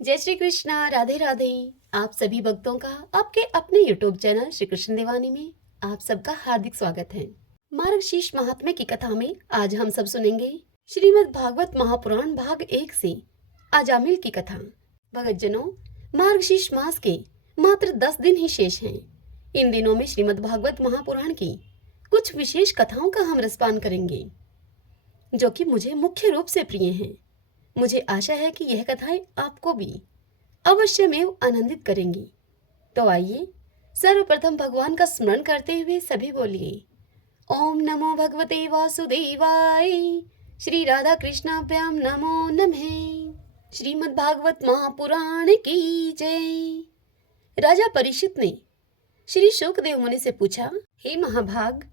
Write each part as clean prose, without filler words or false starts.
जय श्री कृष्णा, राधे राधे। आप सभी भक्तों का आपके अपने यूट्यूब चैनल श्री कृष्ण देवानी में आप सबका हार्दिक स्वागत है। मार्गशीर्ष महात्म्य की कथा में आज हम सब सुनेंगे श्रीमद् भागवत महापुराण भाग 1 से अजामिल की कथा। भगतजनों, मार्गशीर्ष मास के मात्र 10 दिन ही शेष हैं। इन दिनों में श्रीमद् भागवत महापुराण की कुछ विशेष कथाओं का हम रसपान करेंगे, जो कि मुझे मुख्य रूप से प्रिय हैं। मुझे आशा है कि यह कथाएं आपको भी अवश्य में आनंदित करेंगी। तो आइए सर्वप्रथम भगवान का स्मरण करते हुए सभी बोलिए, ओम नमो भगवते वासुदेवाय। श्री राधा कृष्णाभ्याम नमो नमः। श्रीमद् भागवत महापुराण की जय। राजा परीक्षित ने श्री शुकदेव मुनि से पूछा, हे महाभाग,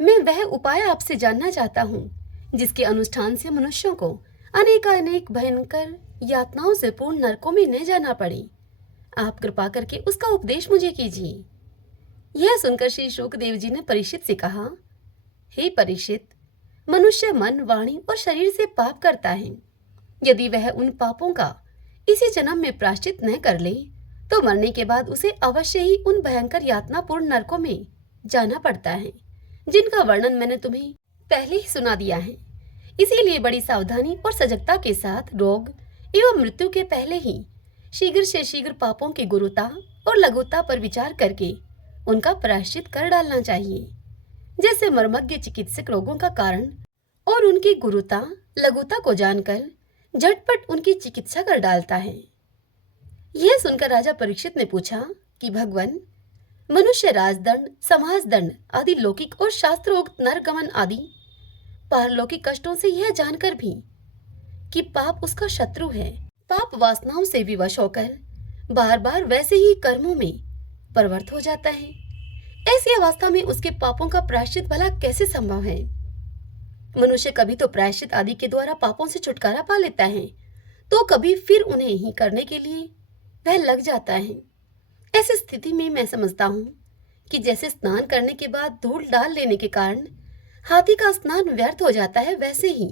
मैं वह उपाय आपसे जानना चाहता हूँ जिसके अनुष्ठान से मनुष्यों को अनेक भयंकर यातनाओं से पूर्ण नरकों में न जाना पड़े। आप कृपा करके उसका उपदेश मुझे कीजिए। यह सुनकर श्री शुकदेव जी ने परीक्षित से कहा, हे परीक्षित, मनुष्य मन, वाणी और शरीर से पाप करता है। यदि वह उन पापों का इसी जन्म में प्रायश्चित न कर ले तो मरने के बाद उसे अवश्य ही उन भयंकर यातनापूर्ण नरकों में जाना पड़ता है, जिनका वर्णन मैंने तुम्हें पहले ही सुना दिया है। इसीलिए बड़ी सावधानी और सजगता के साथ रोग एवं मृत्यु के पहले ही शीघ्र से शीघ्र पापों की गुरुता और लघुता पर विचार करके उनका प्रायश्चित कर डालना चाहिए। जैसे मर्मज्ञ चिकित्सक रोगों का कारण और उनकी गुरुता लघुता को जानकर झटपट उनकी चिकित्सा कर डालता है। यह सुनकर राजा परीक्षित ने पूछा कि भगवान, मनुष्य राजदंड, समाज दंड आदि लौकिक और शास्त्रोक्त नरगमन आदि पारलौकिक कष्टों से यह जानकर भी कि पाप उसका शत्रु है, पाप वासनाओं से विवश होकर बार बार वैसे ही कर्मों में प्रवृत्त हो जाता है। ऐसी अवस्था में उसके पापों का प्रायश्चित भला कैसे संभव है? मनुष्य कभी तो प्रायश्चित आदि के द्वारा पापों से छुटकारा पा लेता है, तो कभी फिर उन्हें ही करने के लिए वह लग जाता है। ऐसी स्थिति में मैं समझता हूँ कि जैसे स्नान करने के बाद धूल डाल लेने के कारण हाथी का स्नान व्यर्थ हो जाता है, वैसे ही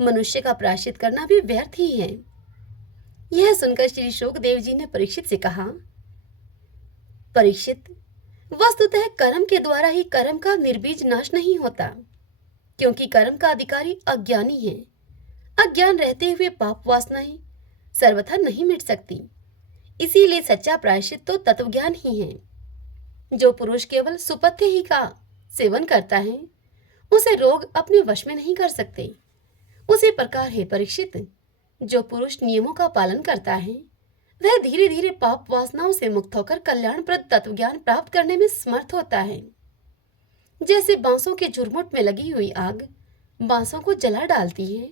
मनुष्य का प्रायश्चित करना भी व्यर्थ ही है। यह सुनकर श्री शुकदेव जी ने परीक्षित से कहा, परीक्षित, वस्तुतः कर्म के द्वारा ही कर्म का निर्बीज नाश नहीं होता, क्योंकि कर्म का अधिकारी अज्ञानी है। अज्ञान रहते हुए पाप वासनाएं सर्वथा नहीं मिट सकती। इसीलिए सच्चा प्रायश्चित तो तत्वज्ञान ही है। जो पुरुष केवल सुपथ्य ही का सेवन करता है, उसे रोग अपने वश में नहीं कर सकते। उसी प्रकार है परीक्षित, जो पुरुष नियमों का पालन करता है, वह धीरे धीरे पाप वासनाओं से मुक्त होकर कल्याणप्रद तत्वज्ञान प्राप्त करने में समर्थ होता है। जैसे बांसों के झुरमुट में लगी हुई आग बांसों को जला डालती है,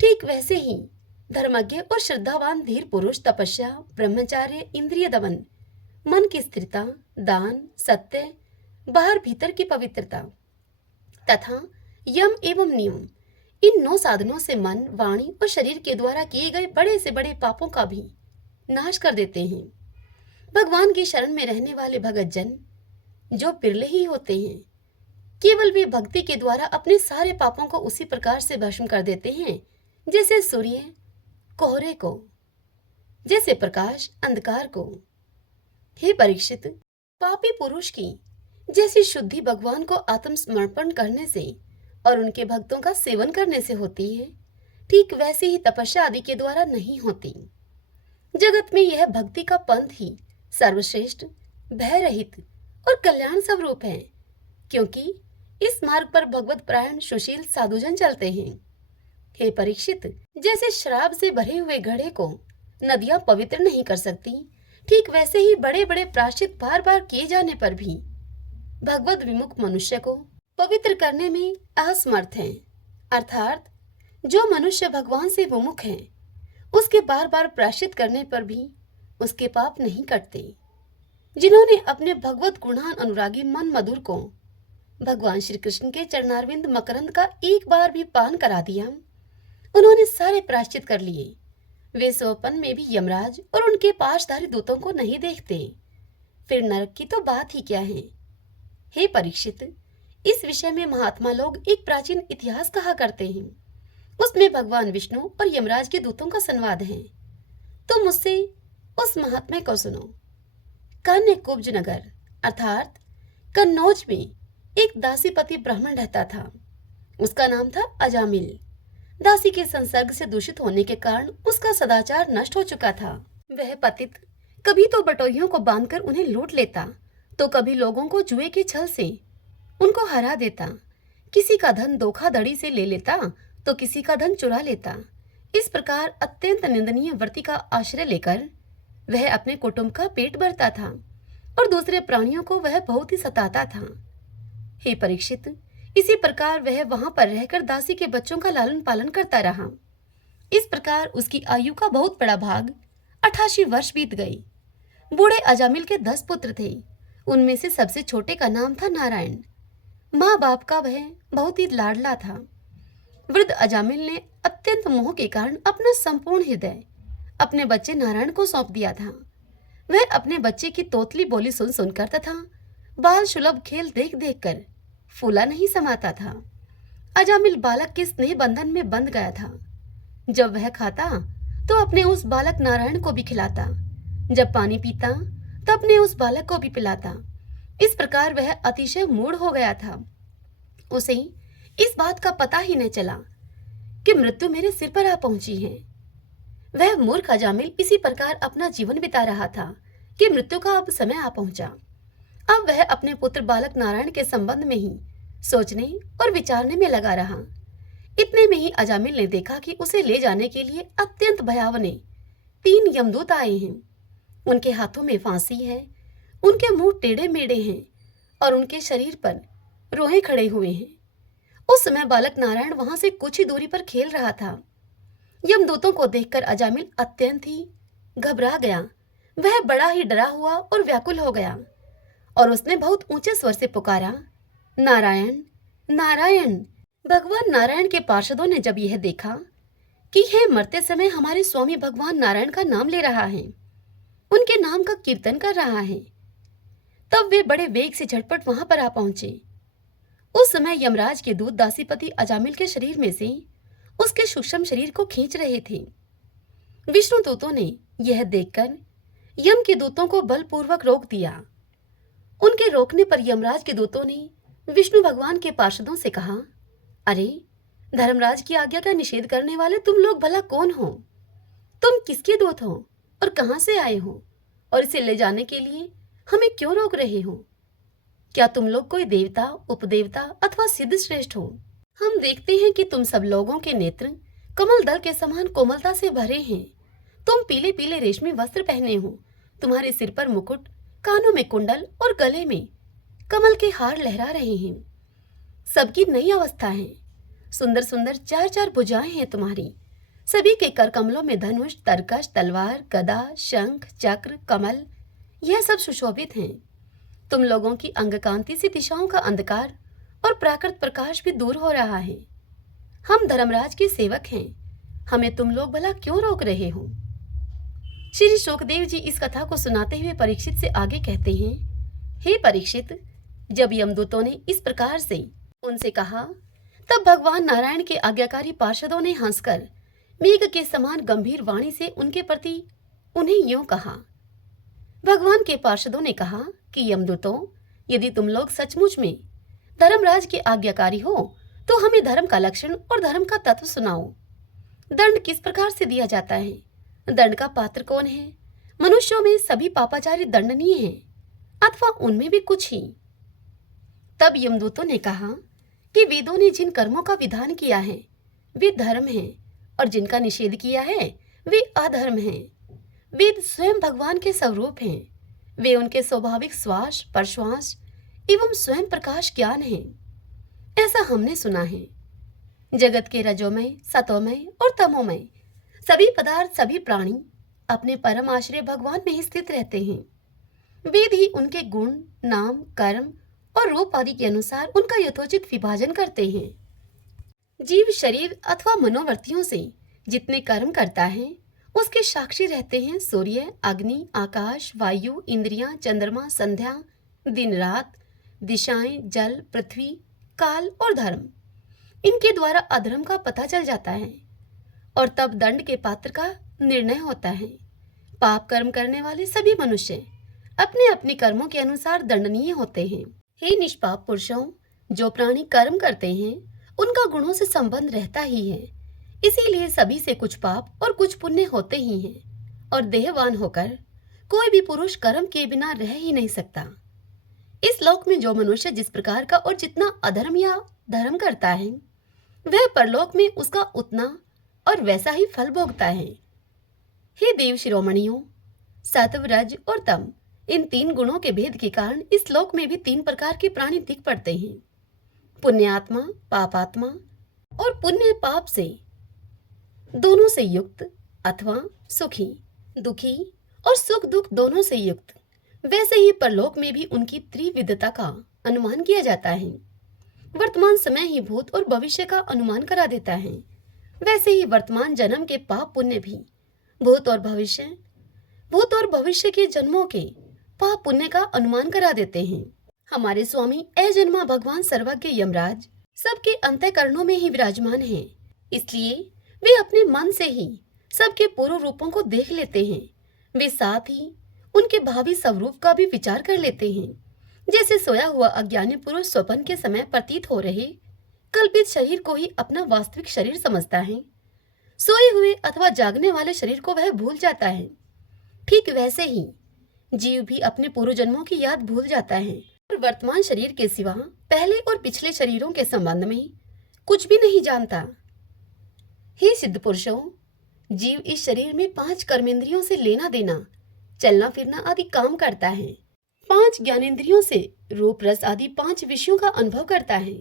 ठीक वैसे ही धर्मज्ञ और श्रद्धावान धीर पुरुष तपस्या, ब्रह्मचार्य, इंद्रिय दमन, मन की स्थिरता, दान, सत्य, बाहर भीतर की पवित्रता तथा यम एवं नियम, इन 9 साधनों से मन, वाणी और शरीर के द्वारा किए गए बड़े से बड़े पापों का भी नाश कर देते हैं। भगवान की शरण में रहने वाले भगत जन जो बिरले ही होते हैं, केवल वे भक्ति के द्वारा अपने सारे पापों को उसी प्रकार से भस्म कर देते हैं जैसे सूर्य कोहरे को, जैसे प्रकाश अंधकार को। हे परीक्षित, पापी पुरुष की जैसी शुद्धि भगवान को आत्मसमर्पण करने से और उनके भक्तों का सेवन करने से होती है, ठीक वैसे ही तपस्या आदि के द्वारा नहीं होती। जगत में यह भक्ति का पंथ ही सर्वश्रेष्ठ, भय रहित और कल्याण स्वरूप है, क्योंकि इस मार्ग पर भगवत प्रायण सुशील साधुजन चलते हैं। हे परीक्षित, जैसे शराब से भरे हुए घड़े को नदियां पवित्र नहीं कर सकती, ठीक वैसे ही बड़े बड़े प्रायश्चित बार बार किए जाने पर भी भगवत विमुख मनुष्य को पवित्र करने में असमर्थ हैं। अर्थात जो मनुष्य भगवान से विमुख है, उसके बार बार प्रायश्चित करने पर भी उसके पाप नहीं कटते। जिन्होंने अपने भगवत गुणान अनुरागी मन मधुर को भगवान श्री कृष्ण के चरणारविंद मकरंद का एक बार भी पान करा दिया, उन्होंने सारे प्रायश्चित कर लिए। वे स्वपन में भी यमराज और उनके पाशधारी दूतों को नहीं देखते, फिर नरक की तो बात ही क्या है। हे परीक्षित, इस विषय में महात्मा लोग एक प्राचीन इतिहास कहा करते हैं। उसमें भगवान विष्णु और यमराज के दूतों का संवाद है। तुम मुझसे उस महात्मा को सुनो। कन्य कुब्ज नगर अर्थात कन्नौज में एक दासीपति ब्राह्मण रहता था। उसका नाम था अजामिल। दासी के संसर्ग से दूषित होने के कारण उसका सदाचार नष्ट हो चुका था। वह पतित कभी तो बटोहियों को बांधकर उन्हें लूट लेता, तो कभी लोगों को जुए के छल से उनको हरा देता। किसी का धन धोखाधड़ी से ले लेता तो किसी का धन चुरा लेता। इस प्रकार अत्यंत निंदनीय वृत्ति का आश्रय लेकर वह अपने कुटुंब का पेट भरता था और दूसरे प्राणियों को वह बहुत ही सताता था। हे परीक्षित, इसी प्रकार वह वहां पर रहकर दासी के बच्चों का लालन पालन करता रहा। इस प्रकार उसकी आयु का बहुत बड़ा भाग 88 वर्ष बीत गई। बूढ़े अजामिल के 10 पुत्र थे। उनमें से सबसे छोटे का नाम था नारायण। माँ बाप का वह बहुत ही लाडला था। वृद्ध अजामिल ने अत्यंत मोह के कारण अपना संपूर्ण हृदय अपने बच्चे नारायण को सौंप दिया था। वह अपने बच्चे की तोतली बोली सुन सुनकर तथा बाल सुलभ खेल देख देख कर फूला नहीं समाता था। अजामिल बालक के स्नेह बंधन में बंध गया था। जब वह खाता तो अपने उस बालक नारायण को भी खिलाता, जब पानी पीता तो अपने उस बालक को भी पिलाता। इस प्रकार वह अतिशय मूढ़ हो गया था। उसे इस बात का पता ही न चला कि मृत्यु मेरे सिर पर आ पहुंची है। वह मूर्ख अजामिल इसी प्रकार अपना जीवन बिता रहा था कि मृत्यु का अब समय आ पहुंचा। अब वह अपने पुत्र बालक नारायण के संबंध में ही सोचने और विचारने में लगा रहा। इतने में ही अजामिल ने देखा कि उसे ले जाने के लिए अत्यंत भयावने 3 यमदूत आए हैं। उनके हाथों में फांसी है, उनके मुंह टेढ़े मेढ़े हैं और उनके शरीर पर रोए खड़े हुए हैं। उस समय बालक नारायण वहां से कुछ ही दूरी पर खेल रहा था। यमदूतों को देखकर अजामिल अत्यंत ही घबरा गया। वह बड़ा ही डरा हुआ और व्याकुल हो गया और उसने बहुत ऊंचे स्वर से पुकारा, नारायण नारायण। भगवान नारायण के पार्षदों ने जब यह देखा कि यह मरते समय हमारे स्वामी भगवान नारायण का नाम ले रहा है, उनके नाम का कीर्तन कर रहा है, तब वे बड़े वेग से झटपट वहां पर आ पहुंचे। उस समय यमराज के दूत दासीपति अजामिल के शरीर में से उसके सूक्ष्म शरीर को खींच रहे थे। विष्णु दूतों ने यह देखकर यम के दूतों को बलपूर्वक रोक दिया। उनके रोकने पर यमराज के दूतों ने विष्णु भगवान के पार्षदों से कहा, अरे धर्मराज की आज्ञा का निषेध करने वाले तुम लोग भला कौन हो? तुम किसके दूत हो और कहां से आए हो और इसे ले जाने के लिए हमें क्यों रोक रहे हो? क्या तुम लोग कोई देवता, उपदेवता अथवा सिद्ध श्रेष्ठ हो? हम देखते हैं कि तुम सब लोगों के नेत्र कमल दल के समान कोमलता से भरे हैं। तुम पीले पीले रेशमी वस्त्र पहने हो, तुम्हारे सिर पर मुकुट, कानों में कुंडल और गले में कमल के हार लहरा रहे हैं। सबकी नई अवस्था है। सुंदर सुंदर 4-4 भुजाएं हैं तुम्हारी। सभी के कर कमलों में धनुष, तरकश, तलवार, गदा, शंख, चक्र, कमल यह सब सुशोभित हैं। तुम लोगों की अंगकांति से दिशाओं का अंधकार और प्राकृत प्रकाश भी दूर हो रहा है। हम धर्मराज के सेवक हैं, हमें तुम लोग भला क्यों रोक रहे हो? श्री शुकदेव जी इस कथा को सुनाते हुए परीक्षित से आगे कहते हैं, हे परीक्षित, जब यमदूतों ने इस प्रकार से उनसे कहा, तब भगवान नारायण के आज्ञाकारी पार्षदों ने हंसकर मेघ के समान गंभीर वाणी से उनके प्रति उन्हें यूं कहा। भगवान के पार्षदों ने कहा कि यमदूतों, यदि तुम लोग सचमुच में धर्मराज के आज्ञाकारी हो तो हमें धर्म का लक्षण और धर्म का तत्व सुनाओ। दंड किस प्रकार से दिया जाता है? दंड का पात्र कौन है? मनुष्यों में सभी पापाचारी दंडनीय हैं अथवा उनमें भी कुछ ही? तब यमदूतों ने कहा कि वेदों ने जिन कर्मों का विधान किया है वे धर्म हैं और जिनका निषेध किया है वे अधर्म हैं। वेद स्वयं भगवान के स्वरूप हैं। वे उनके स्वाभाविक श्वास, प्रश्वास एवं स्वयं प्रकाश ज्ञान है। ऐसा हमने सुना है। जगत के रजोमय, सतोमय और तमोमय सभी पदार्थ, सभी प्राणी अपने परम आश्रय भगवान में ही स्थित रहते हैं। वेद ही उनके गुण, नाम, कर्म और रूप आदि के अनुसार उनका यथोचित विभाजन करते हैं। जीव शरीर अथवा मनोवृत्तियों से जितने कर्म करता है उसके साक्षी रहते हैं सूर्य, अग्नि, आकाश, वायु, इंद्रियां, चंद्रमा, संध्या, दिन रात, दिशाएं, जल, पृथ्वी, काल और धर्म। इनके द्वारा अधर्म का पता चल जाता है और तब दंड के पात्र का निर्णय होता है। पाप कर्म करने वाले सभी मनुष्य अपने अपने कर्मों के अनुसार दंडनीय होते हैं। हे निष्पाप पुरुषों, जो प्राणी कर्म करते हैं उनका गुणों से संबंध रहता ही है, इसीलिए सभी से कुछ पाप और कुछ पुण्य होते ही हैं, और देहवान होकर कोई भी पुरुष कर्म किए बिना रह ही नहीं सकता। इस लोक में जो मनुष्य जिस प्रकार का और जितना अधर्म या धर्म करता है, वह परलोक में उसका उतना और वैसा ही फल भोगता है। हे देव शिरोमणियों, सत्व, रज और तम, इन तीन गुणों के भेद के कारण इस लोक में भी तीन प्रकार के प्राणी दिख पड़ते हैं। पुण्यात्मा, पापात्मा और पुण्य पाप से दोनों से युक्त, अथवा सुखी, दुखी और सुख दुख दोनों से युक्त। वैसे ही परलोक में भी उनकी त्रिविधता का अनुमान किया जाता है। वर्तमान समय ही भूत और भविष्य का अनुमान करा देता है, वैसे ही वर्तमान जन्म के पाप पुण्य भी भूत और भविष्य के जन्मों के पाप पुण्य का अनुमान करा देते हैं। हमारे स्वामी अजन्मा भगवान सर्वज्ञ यमराज सबके अंतःकरणों में ही विराजमान हैं, इसलिए वे अपने मन से ही सबके पूर्व रूपों को देख लेते हैं। वे साथ ही उनके भावी स्वरूप का भी विचार कर लेते हैं। जैसे सोया हुआ अज्ञानी पुरुष स्वप्न के समय प्रतीत हो रहे कल्पित शरीर को ही अपना वास्तविक शरीर समझता है, सोए हुए अथवा जागने वाले शरीर को वह भूल जाता है। ठीक वैसे ही जीव भी अपने पूर्व जन्मों की याद भूल जाता है और वर्तमान शरीर के सिवा पहले और पिछले शरीरों के संबंध में कुछ भी नहीं जानता। हे सिद्ध पुरुषों, जीव इस शरीर में 5 कर्मेंद्रियों से लेना देना, चलना फिरना आदि काम करता है। 5 ज्ञानेंद्रियों से रूप रस आदि 5 विषयों का अनुभव करता है,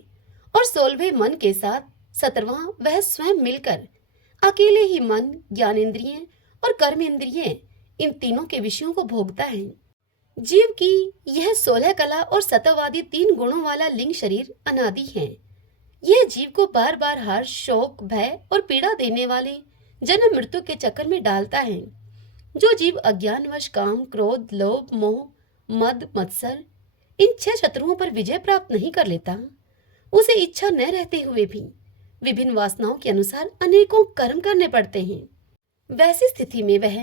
और 16वें मन के साथ 17वां वह स्वयं मिलकर अकेले ही मन, ज्ञानेंद्रिय और कर्मेंद्रिय इन तीनों के विषयों को भोगता है। जीव की यह 16 कला और सत्ववादी 3 गुणों वाला लिंग शरीर अनादि है। यह जीव को बार बार हर्ष, शोक, भय और पीड़ा देने वाले जन्म मृत्यु के चक्कर में डालता है। जो जीव अज्ञानवश काम, क्रोध, लोभ, मोह, मद, मत्सर इन 6 शत्रुओं पर विजय प्राप्त नहीं कर लेता, उसे इच्छा न रहते हुए भी विभिन्न वासनाओं के अनुसार अनेकों कर्म करने पड़ते हैं। वैसी स्थिति में वह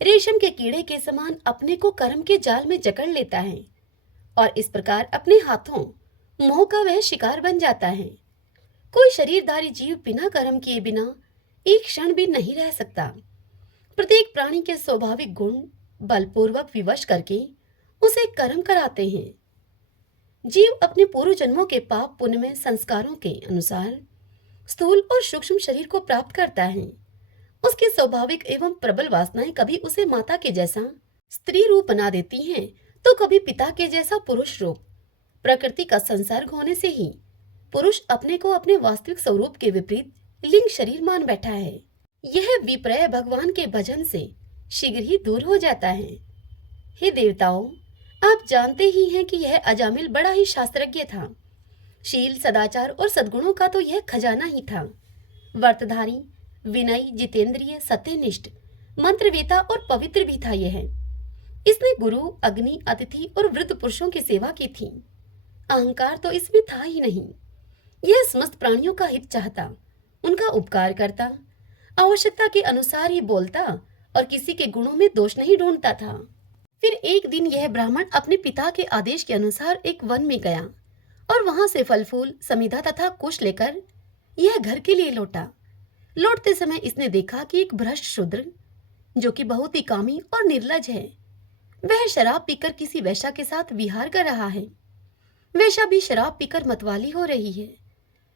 रेशम के कीड़े के समान अपने को कर्म के जाल में जकड़ लेता है, और इस प्रकार अपने हाथों मोह का वह शिकार बन जाता है। कोई शरीरधारी जीव बिना कर्म किए बिना एक क्षण भी नहीं रह सकता। प्रत्येक प्राणी के स्वाभाविक गुण बलपूर्वक विवश करके उसे कर्म कराते हैं। जीव अपने पूर्व जन्मों के पाप पुण्य में संस्कारों के अनुसार स्थूल और सूक्ष्म शरीर को प्राप्त करता है। उसकी स्वाभाविक एवं प्रबल वासनाएं कभी उसे माता के जैसा स्त्री रूप बना देती हैं, तो कभी पिता के जैसा पुरुष रूप। प्रकृति का संसर्ग होने से ही पुरुष अपने को अपने वास्तविक स्वरूप के विपरीत लिंग शरीर मान बैठा है। यह विपर्य भगवान के भजन से शीघ्र ही दूर हो जाता है। हे देवताओं, आप जानते ही हैं कि यह अजामिल बड़ा ही शास्त्रज्ञ था। शील, सदाचार और सद्गुणों का तो यह खजाना ही था। व्रतधारी, विनयी, जितेंद्रिय, सत्यनिष्ठ, मंत्रवेता और पवित्र भी था यह। इसने गुरु, अग्नि, अतिथि और वृद्ध पुरुषों की सेवा की थी। अहंकार तो इसमें था ही नहीं। यह समस्त प्राणियों का हित चाहता, उनका उपकार करता, आवश्यकता के अनुसार ही बोलता और किसी के गुणों में दोष नहीं ढूंढता था। फिर एक दिन यह ब्राह्मण अपने पिता के आदेश के अनुसार एक वन में गया और वहां से फल फूल, समिधा तथा कुश लेकर यह घर के लिए लौटा। लौटते समय इसने देखा कि एक भ्रष्ट शूद्र, जो कि बहुत ही कामी और निर्लज है, वह शराब पीकर किसी वैश्या के साथ विहार कर रहा है। वैश्या भी शराब पीकर मतवाली हो रही है।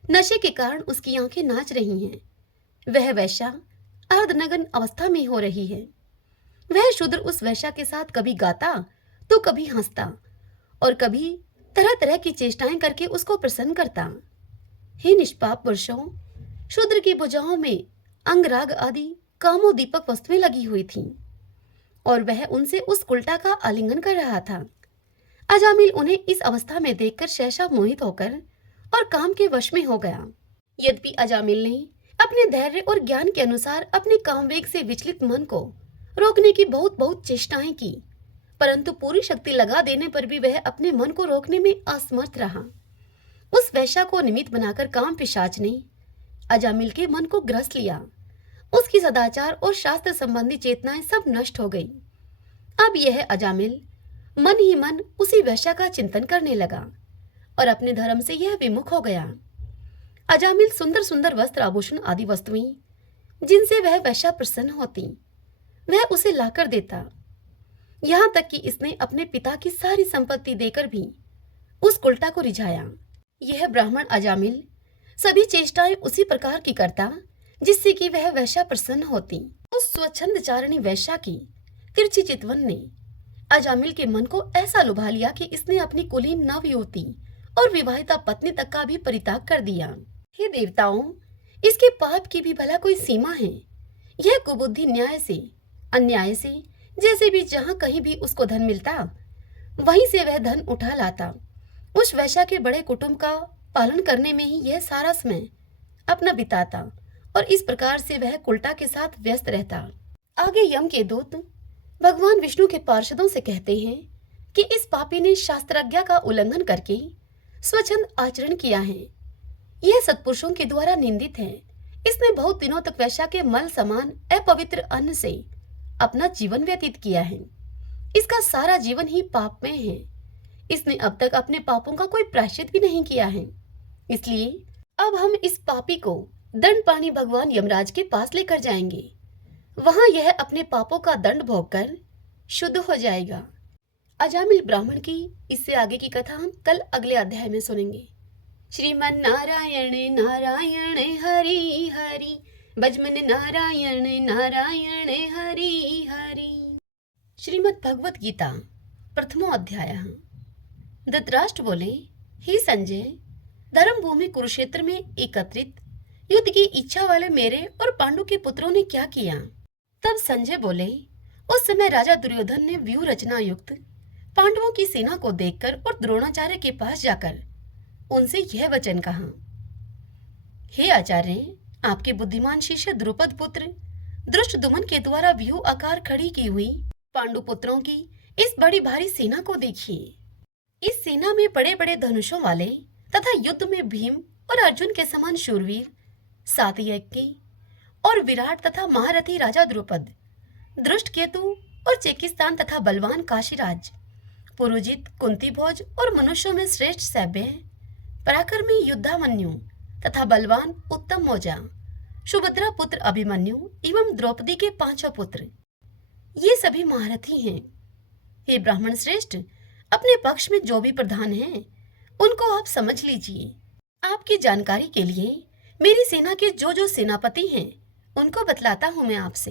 नशे के कारण उसकी आंखें नाच रही हैं। वह वैश्या अर्धनग्न अवस्था में हो रही है। वह शूद्र उस वैश्या के साथ कभी गाता तो कभी हंसता और कभी तरह तरह की चेष्टाएं करके उसको प्रसन्न करता। हे निष्पाप पुरुषों, शूद्र की भुजाओं में अंगराग आदि कामोदीपक वस्तुएं लगी हुई थीं और वह उनसे उस उल्टा का आलिंगन कर रहा था। अजामिल उन्हें इस अवस्था में देखकर सहसा मोहित होकर और काम के वश में हो गया। यद्यपि अजामिल ने अपने धैर्य और ज्ञान के अनुसार अपने कामवेग से विचलित मन को रोकने की बहुत बहुत चेष्टाएं की, परंतु पूरी शक्ति लगा देने पर भी वह अपने मन को रोकने में असमर्थ रहा। उस वैश्या को निमित्त बनाकर काम पिशाच ने अजामिल के मन को ग्रस लिया उसकी सदाचार और शास्त्र संबंधी चेतनाएं सब नष्ट हो गई। अब यह अजामिल मन ही मन उसी वैश्या का चिंतन करने लगा और अपने धर्म से यह विमुख हो गया। अजामिल सुंदर सुंदर वस्त्र आभूषण आदि वस्तुएं जिनसे वह वैश्या प्रसन्न होती वह उसे लाकर देता। यहाँ तक कि इसने अपने पिता की सारी संपत्ति देकर भी उस उल्टा को रिझाया। यह ब्राह्मण अजामिल सभी चेष्टाएं उसी प्रकार की करता जिससे कि वह वैश्या प्रसन्न होती। उस स्वच्छंद चारिणी वैश्या की तिरछी चितवन ने अजामिल के मन को ऐसा लुभा लिया कि इसने अपनी कुलीन नव युवती और विवाहिता पत्नी तक का भी परित्याग कर दिया। हे देवताओं, इसके पाप की भी भला कोई सीमा है। यह कुबुद्धि न्याय से अन्याय से जैसे भी जहां कहीं भी उसको धन मिलता वहीं से वह धन उठा लाता। उस वैश्या के बड़े कुटुंब का पालन करने में ही यह सारा समय अपना बिताता और इस प्रकार से वह कुल्टा के साथ व्यस्त रहता। आगे यम के दूत भगवान विष्णु के पार्षदों से कहते हैं कि इस पापी ने शास्त्राज्ञा का उल्लंघन करके स्वच्छंद आचरण किया है। यह सत्पुरुषों के द्वारा निंदित है। इसने बहुत दिनों तक वैश्या के मल समान अपवित्र अन्न से अपना जीवन व्यतीत किया है। इसका सारा जीवन ही पाप में है। इसने अब तक अपने पापों का कोई प्रायश्चित भी नहीं किया है। इसलिए अब हम इस पापी को दंड पानी भगवान यमराज के पास लेकर जाएंगे। वहां यह अपने पापों का दंड भोगकर शुद्ध हो जाएगा। अजामिल ब्राह्मण की इससे आगे की कथा हम कल अगले अध्याय में सुनेंगे। श्रीमन नारायण नारायण हरि हरि, भजमन नारायण नारायण हरि हरि। श्रीमद् भगवत गीता प्रथमो अध्याय। धृतराष्ट्र बोले, हे संजय, धर्म भूमि कुरुक्षेत्र में एकत्रित युद्ध की इच्छा वाले मेरे और पांडु के पुत्रों ने क्या किया? तब संजय बोले, उस समय राजा दुर्योधन ने व्यूह रचना युक्त पांडवों की सेना को देखकर और द्रोणाचार्य के पास जाकर उनसे यह वचन कहा, हे आचार्य, आपके बुद्धिमान शिष्य द्रुपद पुत्र धृष्टद्युम्न के द्वारा व्यूह आकार खड़ी की हुई पांडु पुत्रों की इस बड़ी भारी सेना को देखिए। इस सेना में बड़े बड़े धनुषों वाले तथा युद्ध में भीम और अर्जुन के समान शूरवीर सात्यकी और विराट तथा महारथी राजा द्रुपद, धृष्टकेतु और चेकिस्तान तथा बलवान काशीराज, पुरुजित, कुंतीभोज और मनुष्यों में श्रेष्ठ सैभ्य, पराक्रमी युद्धामन्यु तथा बलवान उत्तम मौजा, सुभद्रा पुत्र अभिमन्यु एवं द्रौपदी के पांचों पुत्र, ये सभी महारथी हैं। हे ब्राह्मण श्रेष्ठ, अपने पक्ष में जो भी प्रधान हैं, उनको आप समझ लीजिए। आपकी जानकारी के लिए मेरी सेना के जो जो सेनापति हैं, उनको बतलाता हूं मैं आपसे।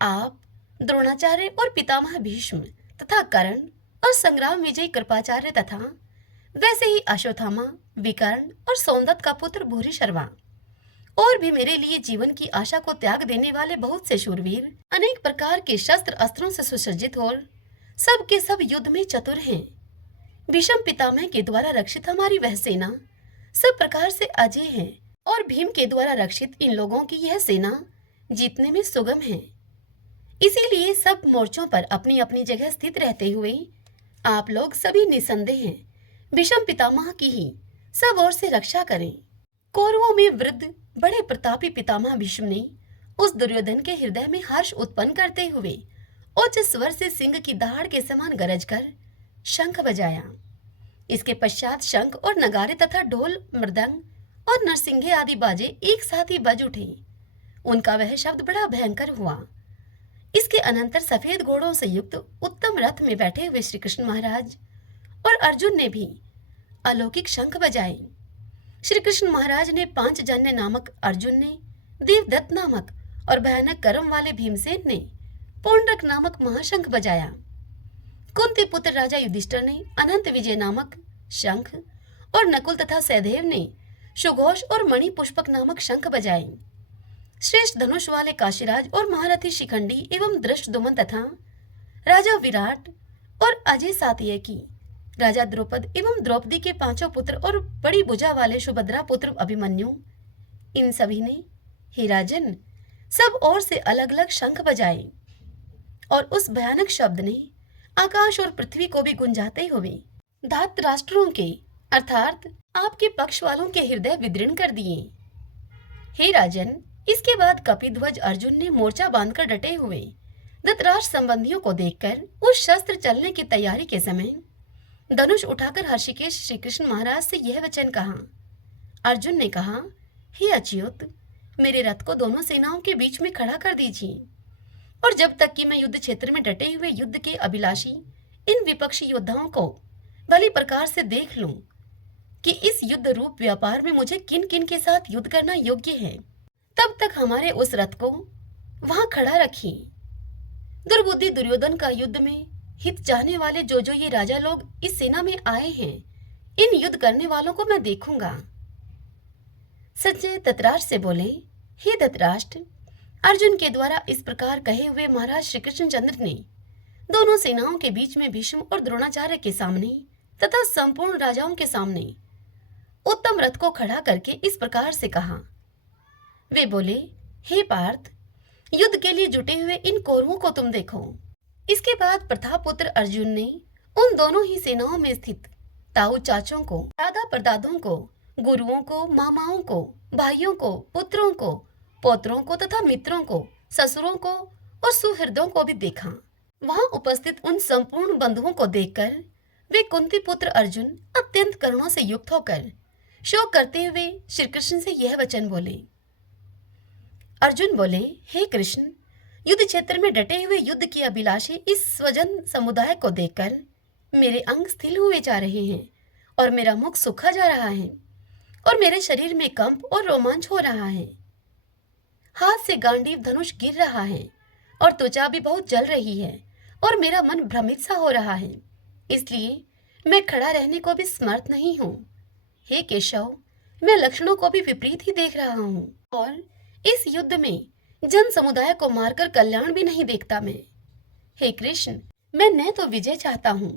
आप द्रोणाचार्य और पितामह भीष्म तथा कर्ण और संग्राम विजयी कृपाचार्य तथा वैसे ही अश्वत्थामा, विकर्ण और सौंदत्त का पुत्र भूरिश्रवा और भी मेरे लिए जीवन की आशा को त्याग देने वाले बहुत से शूरवीर अनेक प्रकार के शस्त्र अस्त्रों से सुसज्जित और सब के सब युद्ध में चतुर हैं। भीष्म पितामह के द्वारा रक्षित हमारी वह सेना सब प्रकार से अजय है और भीम के द्वारा रक्षित इन लोगों की यह सेना जीतने में सुगम है। इसीलिए सब मोर्चों पर अपनी अपनी जगह स्थित रहते हुए आप लोग सभी निसंदेह हैं भीष्म पितामह की ही सब ओर से रक्षा करें। कौरवों में वृद्ध बड़े प्रतापी पितामह भीष्म ने उस दुर्योधन के हृदय में हर्ष उत्पन्न करते हुए उच्च स्वर से सिंह की दहाड़ के समान गरज कर शंख बजाया। इसके पश्चात शंख और नगारे तथा ढोल, मृदंग और नरसिंगे आदि बाजे एक साथ ही बज उठे। उनका वह शब्द बड़ा भयंकर हुआ। इसके अनंतर सफेद घोड़ों से युक्त उत्तम रथ में बैठे हुए श्री कृष्ण महाराज और अर्जुन ने भी अलौकिक शंख बजाए। श्री कृष्ण महाराज ने पांचजन्य नामक अर्जुन ने, देवदत्त नामक और भयानक कर्म वाले भीमसेन ने पुंडरक नामक महाशंख बजाया। कुंती पुत्र राजा युधिष्ठिर ने अनंत विजय नामक शंख और नकुल तथा सहदेव ने सुघोष और मणि पुष्पक नामक शंख बजाए। श्रेष्ठ धनुष वाले काशीराज और महारथी शिखंडी एवं धृष्टद्युम्न तथा राजा विराट और अजय सात्यकी, राजा द्रुपद एवं द्रौपदी के पांचों पुत्र और बड़ी भुजा वाले सुभद्रा पुत्र अभिमन्यु, इन सभी ने, हे राजन, सब ओर से अलग अलग शंख बजाए और उस भयानक शब्द ने आकाश और पृथ्वी को भी गुंजाते हुए धातराष्ट्रों के अर्थात आपके पक्ष वालों के हृदय विदीर्ण कर दिए। हे राजन, इसके बाद कपिध्वज अर्जुन ने मोर्चा बांधकर डटे हुए धृतराष्ट्र संबंधियों को देखकर उस शस्त्र चलने की तैयारी के समय धनुष उठाकर हर्षिकेश श्री कृष्ण महाराज से यह वचन कहा। अर्जुन ने कहा, हे अच्युत, मेरे रथ को दोनों सेनाओं के बीच में खड़ा कर दीजिए, और जब तक कि मैं युद्ध क्षेत्र में डटे हुए युद्ध के अभिलाषी इन विपक्षी योद्धाओं को भली प्रकार से देख लूं कि इस युद्ध रूप व्यापार में मुझे किन किन के साथ युद्ध करना योग्य है, तब तक हमारे उस रथ को वहां खड़ा रखिए। दुर्बुद्धि दुर्योधन का युद्ध में हित चाहने वाले जो ये राजा लोग इस सेना में आए हैं, इन युद्ध करने वालों को मैं देखूंगा। संजय धृतराष्ट्र से बोले, हे धृतराष्ट्र, अर्जुन के द्वारा इस प्रकार कहे हुए महाराज श्री कृष्णचंद्र ने दोनों सेनाओं के बीच में भीष्म और द्रोणाचार्य के सामने तथा संपूर्ण राजाओं के सामने उत्तम रथ को खड़ा करके इस प्रकार से कहा। वे बोले, हे पार्थ, युद्ध के लिए जुटे हुए इन कौरवों को तुम देखो। इसके बाद प्रतापपुत्र अर्जुन ने उन दोनों ही सेनाओं में स्थित ताऊ चाचों को, दादा परदादों को, गुरुओं को, मामाओं को, भाइयों को, पुत्रों को, पौत्रों को तथा मित्रों को, ससुरों को और सुहृदों को भी देखा। वहां उपस्थित उन संपूर्ण बंधुओं को देखकर वे कुंती पुत्र अर्जुन अत्यंत करुणा से युक्त होकर शोक करते हुए श्री कृष्ण से यह वचन बोले। अर्जुन बोले, हे कृष्ण, युद्ध क्षेत्र में डटे हुए युद्ध की अभिलाषी इस स्वजन समुदाय को देखकर मेरे अंग स्थिर हुए जा रहे हैं और मेरा मुख सूखा जा रहा है और मेरे शरीर में कंप और रोमांच हो रहा है। हाथ से गांडीव धनुष गिर रहा है और त्वचा भी बहुत जल रही है और मेरा मन भ्रमित सा हो रहा है, इसलिए मैं खड़ा रहने को भी समर्थ नहीं हूँ। हे केशव, मैं लक्षणों को भी विपरीत ही देख रहा हूँ और इस युद्ध में जन समुदाय को मारकर कल्याण भी नहीं देखता मैं। हे कृष्ण, मैं न तो विजय चाहता हूँ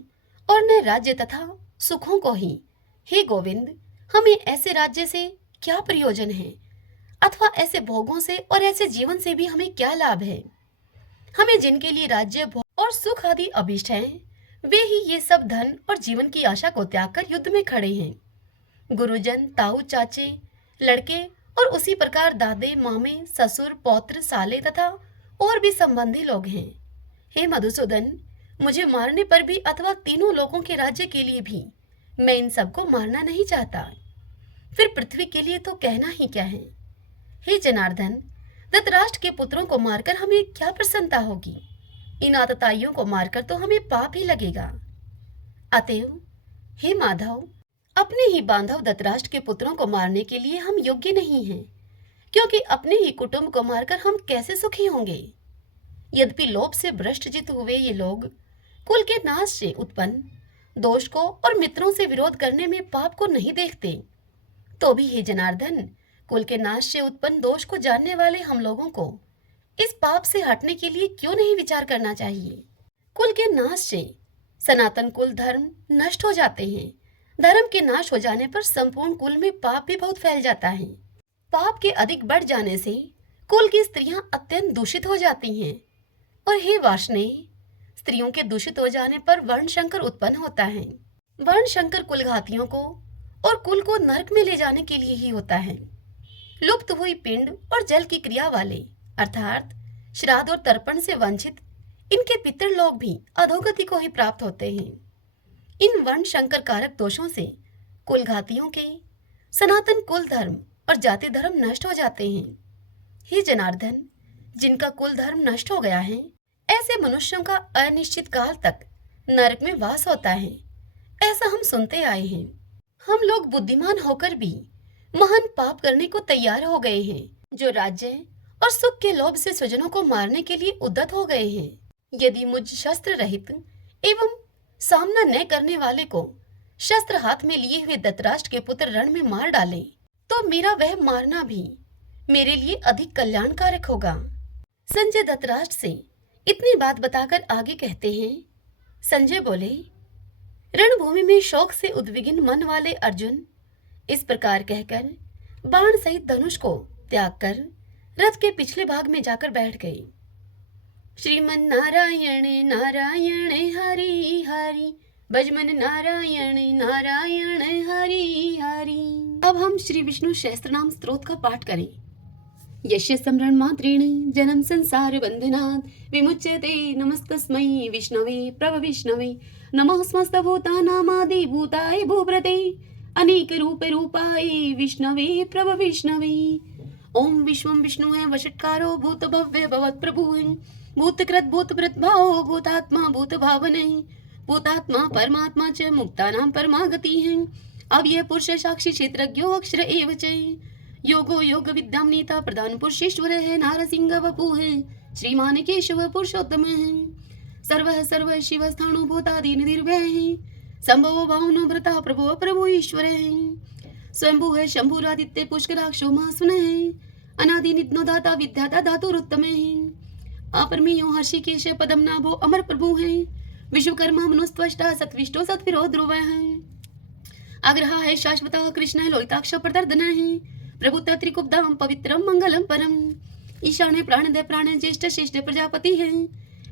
और न राज्य तथा सुखों को ही। हे गोविंद, हमें ऐसे राज्य से क्या प्रयोजन है, अथवा ऐसे भोगों से और ऐसे जीवन से भी हमें क्या लाभ है। हमें जिनके लिए राज्य, भोग और सुख आदि अभिष्ट हैं, वे ही ये सब धन और जीवन की आशा को त्याग कर युद्ध में खड़े हैं। गुरुजन, ताऊ, चाचे, लड़के और उसी प्रकार दादे, मामे, ससुर, पौत्र, साले तथा और भी संबंधी लोग हैं। हे मधुसूदन, मुझे मारने पर भी अथवा तीनों लोगों के राज्य के लिए भी मैं इन सबको मारना नहीं चाहता, फिर पृथ्वी के लिए तो कहना ही क्या है। हे जनार्दन, धृतराष्ट्र के पुत्रों को मारकर हमें क्या प्रसन्नता होगी, इन आतताइयों को मारकर तो हमें पाप ही लगेगा। अतएव हे माधव, अपने ही बांधव धृतराष्ट्र के पुत्रों को मारने के लिए हम योग्य नहीं हैं, क्योंकि अपने ही कुटुंब को मारकर हम कैसे सुखी होंगे। यद्यपि लोभ से भ्रष्टचित हुए ये लोग कुल के नाश से उत्पन्न दोष को और मित्रों से विरोध करने में पाप को नहीं देखते, तो भी हे जनार्दन, कुल के नाश से उत्पन्न दोष को जानने वाले हम लोगों को इस पाप से हटने के लिए क्यों नहीं विचार करना चाहिए। कुल के नाश से सनातन कुल धर्म नष्ट हो जाते हैं। धर्म के नाश हो जाने पर संपूर्ण कुल में पाप भी बहुत फैल जाता है। पाप के अधिक बढ़ जाने से कुल की स्त्रियां अत्यंत दूषित हो जाती हैं, और हे वार्ष्णेय, स्त्रियों के दूषित हो जाने पर वर्ण संकर उत्पन्न होता है। वर्ण संकर कुलघातियों को और कुल को नरक में ले जाने के लिए ही होता है। लुप्त हुई पिंड और जल की क्रिया वाले अर्थात श्राद्ध और तर्पण से वंचित इनके पितृ लोग भी अधोगति को ही प्राप्त होते हैं। इन वर्ण संकर कारक दोषों से कुलघातियों के सनातन कुल धर्म और जाति धर्म नष्ट हो जाते हैं। हे जनार्दन, जिनका कुल धर्म नष्ट हो गया है, ऐसे मनुष्यों का अनिश्चित काल तक नरक में वास होता है, ऐसा हम सुनते आए हैं। हम लोग बुद्धिमान होकर भी महान पाप करने को तैयार हो गए हैं, जो राज्य और सुख के लोभ से स्वजनों को मारने के लिए उद्यत हो गए हैं। यदि मुझ शस्त्र रहित एवं सामना न करने वाले को शस्त्र हाथ में लिए हुए धृतराष्ट्र के पुत्र रण में मार डाले, तो मेरा वह मारना भी मेरे लिए अधिक कल्याणकारक होगा। संजय धृतराष्ट्र से इतनी बात बताकर आगे कहते हैं। संजय बोले, रणभूमि में शोक से उद्विग्न मन वाले अर्जुन इस प्रकार कहकर बाण सहित धनुष को त्याग कर रथ के पिछले भाग में जाकर बैठ गए। श्रीमन नारायण नारायण हरि हरि, भजमन नारायण नारायण हरि हरि। अब हम श्री विष्णु सहस्त्रनाम स्तोत्र का पाठ करें। यस्य स्मरण मात्रेण जन्म संसार बंधनात् विमुच्यते। नमस्तस्मै विष्णवे प्रभ विष्णवे नमः समस्त भूतानामादि भूताय भूभृते अनेक रूप रूपाय विष्णवे प्रभ विष्णवे। ओम विश्वम विष्णु है वषट्कारो भूत भव्य भवत प्रभु है भूतकृत भूत भाव भूतात्मा भूत भावने भूतात्मा परमात्मा च मुक्तानां परमागति है। अव्यय पुरुष साक्षी क्षेत्रज्ञो अक्षर एव च योगो योग विद्याम नीता प्रधान पुरुषेश्वर है नारसिंह वपु है श्रीमान केशव पुरुषोत्तम है। सर्व सर्व शिव स्थाणु भूतादि निर्भय है संभव भावनो भ्रता प्रभु प्रभु ईश्वर है। स्वयंभू है शंभुरादित्य पुष्कराक्षो महासुन है अनादि नित्नो दाता विद्याता धातुरुत्तम है। अपरमेयो हर्षिकेश पदम नाभो अमर प्रभु है विश्वकर्मा मनुस्त्वष्टा सत्विष्टो सत्विरो ध्रुव है। आग्रह है शाश्वत कृष्ण लोहिताक्ष प्रदर्दन है प्रभुता त्रिकुब्धाम पवित्रम मंगलम परम। ईशान प्राणदय प्राण ज्येष्ठ श्रेष्ठ प्रजापति है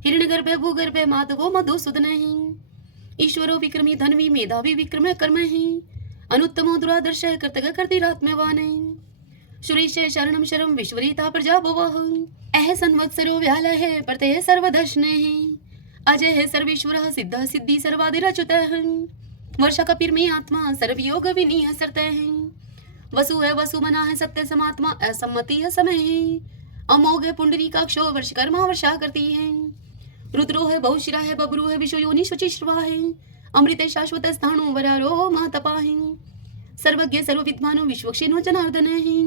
हिरण्यगर्भ भूगर्भ माधवो मधुसूदन है। ईश्वरो विक्रमी धनवी मेधावी विक्रम कर्म है अनुत्तमो दुरादर्श कृतज्ञ कर्तिरात्मवान है। सुरेश शरणम शरम विश्वरीता प्रजा भुवः अह संवत्सरो व्याल है प्रत्यय सर्वदर्शन है अजय है सर्वेश्वर सिद्ध सिद्धि सर्वादिरच्युत है। वर्षा कपिर में आत्मा सर्वयोग विनीय सरत है वसु है वसु मना है सत्य समात्मा असम्मति है समय है। अमोघ है पुंडरी काक्षो वर्ष कर्मा वर्षा करती है। रुद्रो है बहुशिरा है बबरू है विश्व योनि शुचि श्रवा है अमृत शाश्वत स्थाणु वरारो महातपा है। सर्वज्ञ सर्वविद्वानो विश्वक्षिणो जनार्दन है।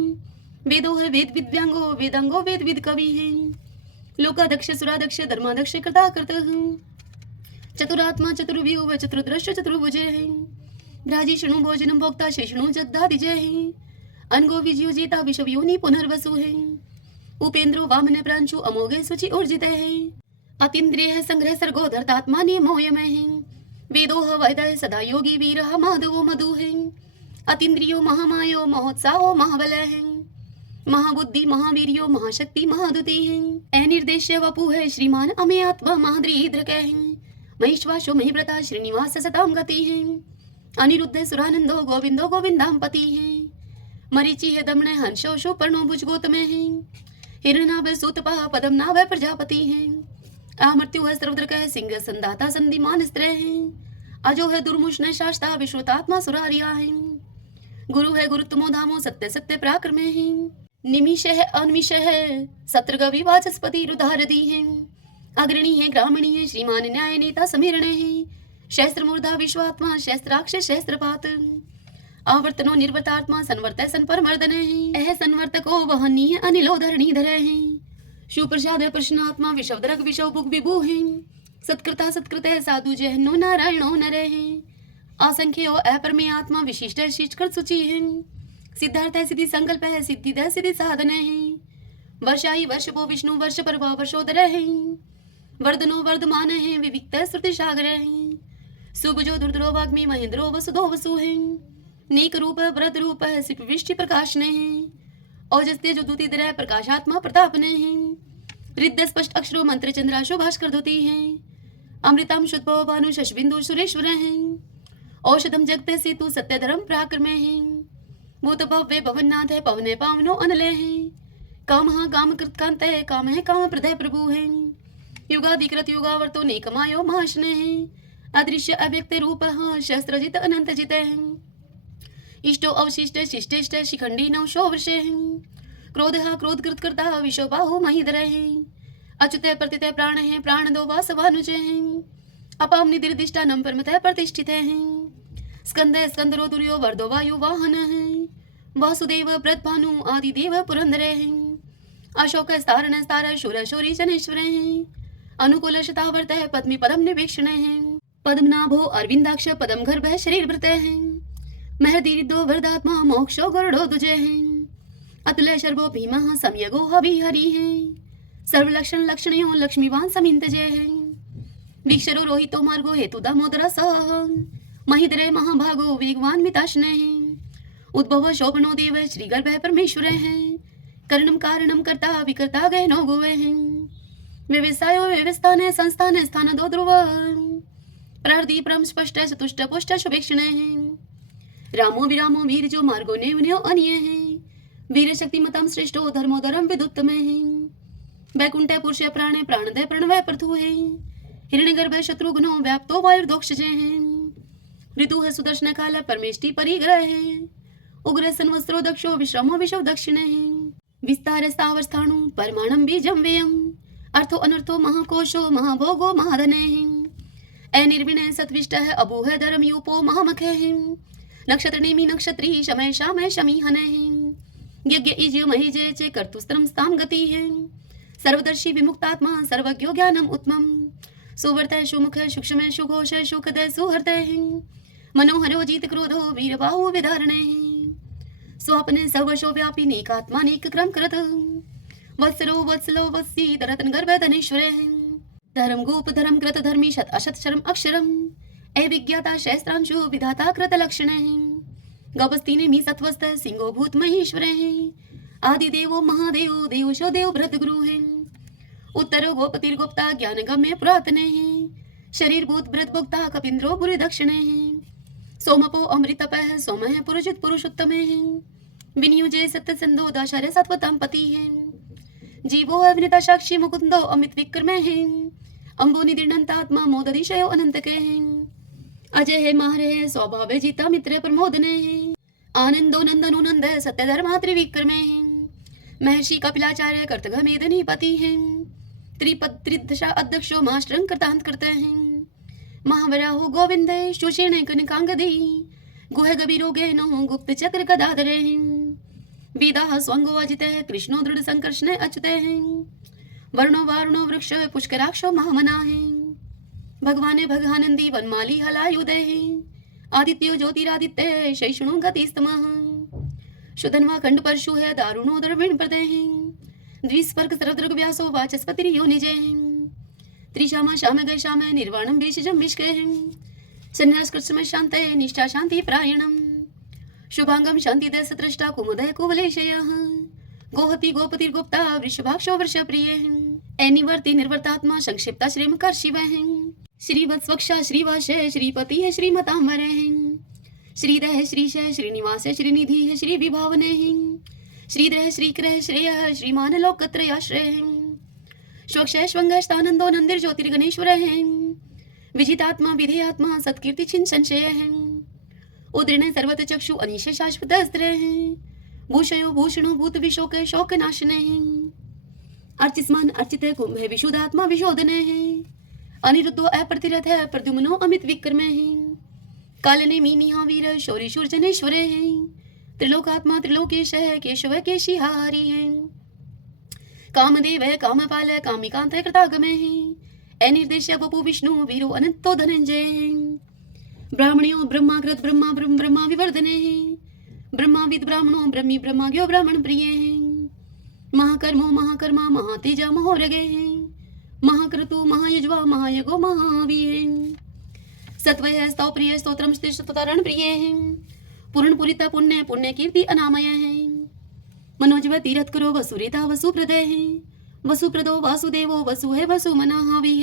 वेदो है वेद विद्यांगो वेदांगो वेद विद कवि है। लोकाध्यक्ष सुराध्यक्ष धर्माध्यक्ष कृता कृत है। चतुरात्मा चतुर्व्यूह व चतुर्दृश्य चतुर्भुज है। भ्राजी शृणु भोजनम भोक्ता शेषणु जगदादिजय है। अनगो विजयो जेता विश्व योनि पुनर्वसु है। उपेंद्रो वामन प्रांशु अमोघे सुचि ऊर्जित है। अतीन्द्रिय है संग्रह सर्गो धर्तात्मा नियमोयमय है। वेदो वैदय सदा योगी वीर माधवो मधु है। अतीन्द्रियो महामायो महोत्साहो महाबल है। महाबुद्धि महावीर्यो महाशक्ति महादुति है। अनिर्देश्य वपु है श्रीमान अमे आत्मा महाद्रीद्रक है। महिश्वासो महिव्रता श्रीनिवास सताम गति है। अनिरुद्ध सुरानंदो गोविंदो गोविंदाम पति है। मरीचि है दमन हंसो शोपर्णो भुज गौतम है। हिरणाभ सूतपा पदम नाभ प्रजापति है। अमृत्यु है सर्वद्रक है सिंह संदाता संधिमान स्त्र है। अजो है दुर्मुष्ण शास्ता विश्वतात्मा सुरारिया है। गुरु है गुरुत्तमो धामो सत्य सत्य पराक्रम है। निमिष है अनिमिष है सत्रगवि वाचस्पति रुधारदी है। अग्रणी है ग्रामणी है श्रीमान न्याय नेता समीरण है। शस्त्र मूर्धा विश्वात्मा शस्त्राक्ष शस्त्रपात आवर्तनो निर्वर्तात्मा संवर्त सन पर मर्दन है। अह संवर्तको वहनीय अनिलो धरणीधर है। सुप्रसाद प्रश्नात्मा विषवदरक विषव भुग विभु है। सत्कृता सत्कृत साधु जहनो नारायणो नर है। असंख्यो अपरमे आत्मा विशिष्ट शिष्टकृत सूचि है। सिद्धार्थ सिद्धि संकल्प है सिद्धि द सिद्धि साधन है। वर्षाई वर्षपो विष्णु वर्ष पर वर्षोदर है। वर्धनो वर्धमान है विविक्त श्रुति सागर है। सुभजो दुर्धरो वाग्मी महेंद्रो वसुधो वसु है। नेक रूप व्रत रूप है सिप वृष्टि प्रकाश ने है। औजस्ते जो दूती दर प्रकाशात्मा प्रताप ने है। रिद्ध स्पष्ट अक्षरो मंत्र चंद्राशो भास्कर धोती है। अमृतम शुद्ध भानु शशबिंदु सुरेश्वर है। औषधम जगते सेतु सत्य धर्म पराक्रम है। भूत भव्य भवननाथ है पवन पावनो अनल है। काम काम कृत कांत है काम है काम प्रदय प्रभु है। युगाधिकृत युगावर्तो नेकमायो महाशन है। अदृश्य अव्यक्त रूप शस्त्रजित अनंत जित है। इष्टो अवशिष्ट शिष्टेष्ट शिखंडी नवशो वृष है। क्रोध क्रोधकृत करता विश्व बाहु महीधर है। अच्युत प्रतित प्राण है प्राण दो वासवानुज है। अपाम निदिर्दिष्टा नम परमतः प्रतिष्ठित है। स्कंद स्कंदरो दुर्यो वर्दो वायु वाहन है। वासुदेव व्रत भानु आदि देव पुरंदर है। अशोक स्तारण स्तार शूर शौरी जनेश्वर है। अनुकूल शतावर्त है पद्मी पदम निवेक्षण है। पद्मनाभो अरविंदाक्ष पदम गर्भ है शरीर भृत है। महदीरिदो वरदात्मा मोक्षो गरुड़ो दुजय है। अतुल शर्वो भीम समयगो हवि हरि है। सर्वलक्षण लक्षणयो लक्ष्मीवान समिंत जय है। वीक्षरो रोहितो मार्गो हेतु दामोदर सह। महिद्रय महाभागो वेगवान मिताश्न है। उद्भव शोभनो देव श्रीगर्भ परमेश्वर है। कर्णम कारणम कर्ता विकर्ता गहनो गोवे है। व्यवसायो व्यवस्थान संस्थान स्थान दो ध्रुव। प्रहरदीपरम स्पष्ट चतुष्ट पुष्ट शुभेक्षण है। रामो विरामो वीर जो मार्गो नेवन्यो अन्य है। वीर शक्तिमतां श्रेष्ठो धर्मोदरं विदुत्तमे वैकुंठे पुरुषे प्राणे प्राणदय प्रणवय प्रथु है हिरण्यगर्भ शत्रुघ्नो व्याप्तो वायुर्दोक्षजे ऋतु है सुदर्शन काल परमेष्टि परिग्रह है उग्र संवत्सरो दक्षो विश्रमो विश्व दक्षिणे विस्तार स्थावर स्थाणु परमाणम बीजम व्ययम अर्थो अनर्थो महाकोशो महाभोगो महाधने अनिर्विणय सत्विष्ट है अबूह धर्म यूपो महामखे नक्षत्र नेमि नक्षत्री शमय शामय शमी हने यज्ञ इज महीजे चे कर्तुस्त्रम स्ताम गति है सर्वदर्शी विमुक्तात्मा सर्वज्ञो ज्ञानम उत्तमम सुवर्त सुमुख सूक्ष्म सुघोष सुखदय सुहृत मनोहरो जीत क्रोधो वीरबाहु विधारणे स्वापने सर्वशो व्यापी नेकात्मानेक क्रम करत वत्सलो वत्सलो वत्सी दरतन गर्भ धनेश्वरे धर्म गोप धर्म कृत धर्मी शत अशत शर्म अक्षरम अविज्ञाता शस्त्रांशु विधाता कृत लक्षणे गपस्तीने मी सत्वस्त सिंहो भूत महेश्वरे आदिदेवो महादेव देवशो देव भृत गुरु उत्तरो गोपतिर्गोप्ता ज्ञान गम्य पुरातने शरीर भूत भृत भोक्ता कपिंद्रो बुरी दक्षिणे सोमपो अमृतप सोम पुरुषित पुरुषोत्तम विनियुजे सत्य सिंधो दाशर सत्वतम पति जीवो अविनिता साक्षी मुकुंदो अमित विक्रम अंबो निदिर्णंतात्मा मोदधिशयो अनंत के अजय है मारे है स्वभाव जीता मित्र प्रमोदने आनंदो नंदनो नंद सत्य धर्मा त्रिविक्रमे महर्षि कपिलाचार्य कर्तघ मेदनी पति हैं त्रिपद त्रिदशा अध्यक्षो मास्टरं कृतांत करते हैं महावराहो गोविंदे सुषेण कनकांगदी गुह गभीरोगे नो गुप्त चक्र गदाधरे वेदा स्वंगो अजिते कृष्णो दृढ़ संकर्षण अच्युते वर्णो वारुणो वृक्ष पुष्कराक्षो महामना भगवाने भगानंदी वनमाली हलायुदे आदित्यो ज्योतिरादित्य शैषणो गतिस्तमः शुधन्वा खंड परशु है दारुणो द्रविण प्रदय द्विस्पर्क सरदृग व्यासो वाचस्पति योनिजय त्रिशामा श्याम गय श्याम निर्वाणम बीजम विष्के संन्यास कृष्ण शांत निष्ठा शांति प्रायणम शुभांगम शांति दृष्टा कुमुदय कुवलेशय गोहति गोपति गुप्ता वृषभाक्षो वृष प्रिय अनिवर्ति निर्वर्तात्मा संक्षिप्ता श्रीमकर शिव श्रीवत्स्वक्षा श्रीवास श्रीपति है श्रीमतांबर श्रीदय श्रीश श्रीनिवास श्रीनिधि है श्री विभावने श्रीद्रह श्रीक्रह श्रेय श्रीमान लोकत्रयाश्रय स्वक्षय स्वंगस्तानंदो नंदिर ज्योतिर्गणेश्वर विजितात्मा विधेयात्मा सत्कीर्ति छिन संशय उदृण सर्वत चक्षु अनिश शाश्वत अस्त्र भूषयो भूषणो भूत विशोक शोक नाशने अर्चिस्मान अर्चित कुंभ विशुद्धात्मा विशोधने अनिरुद्धो अप्रतिरथ प्रद्युम्नो अमित विक्रमे कालने मीनिहा वीर शौरी शूर्जनेश्वर त्रिलोकात्मा त्रिलोकेश केशव केशिहारी कामदेव कामपाल कामिकांत कृतागमे अनिर्देश्य गोपु विष्णु वीरो अनंतो धनंजय ब्राह्मणियो ब्रह्माकृत ब्रह्मा ब्रह्म ब्रह्मा विवर्धने ब्रह्माविद ब्राह्मणो ब्रह्मी ब्रह्माज्ञो ब्राह्मण प्रिय महाकर्मो महाकर्मा महातेजा महोरगे महाक्रतु महायज्वा महायगो महावीर सत्वय स्तव प्रिय स्तोत्रम स्तुतारण प्रिय पूर्ण पुरिता पुण्य पुण्य कीर्ति अनामय मनोजव तीरथ करो वसुरेता वसुप्रदय वसुप्रदो वासुदेवो वसु है वसु मनाहावी